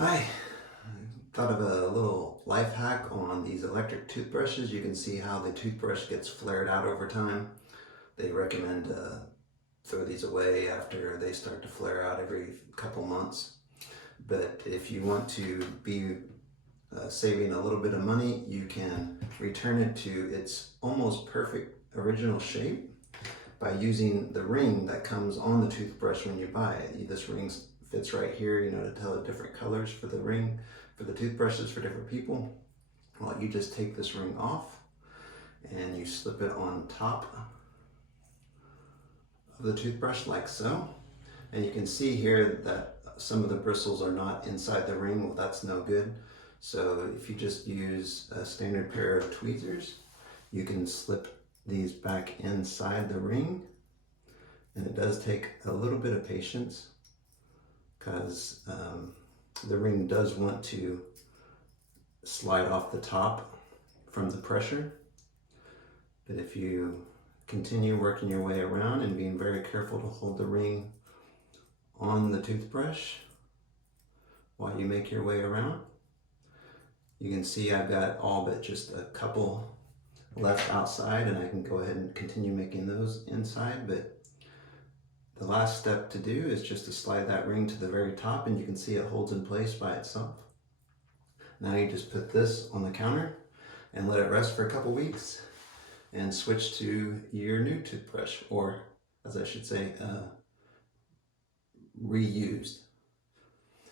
I thought of a little life hack on these electric toothbrushes. You can see how the toothbrush gets flared out over time. They recommend throw these away after they start to flare out every couple months. But if you want to be saving a little bit of money, you can return it to its almost perfect original shape by using the ring that comes on the toothbrush when you buy it. This ring fits right here, to tell the different colors for the ring, for the toothbrushes for different people. Well, you just take this ring off and you slip it on top of the toothbrush like so. And you can see here that some of the bristles are not inside the ring. Well, that's no good. So if you just use a standard pair of tweezers, you can slip these back inside the ring. And it does take a little bit of patience because the ring does want to slide off the top from the pressure. But if you continue working your way around and being very careful to hold the ring on the toothbrush while you make your way around, you can see I've got all but just a couple left outside, and I can go ahead and continue making those inside. But the last step to do is just to slide that ring to the very top, and you can see it holds in place by itself. Now you just put this on the counter and let it rest for a couple weeks and switch to your new toothbrush, or as I should say, reused.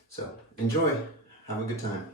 So enjoy, have a good time.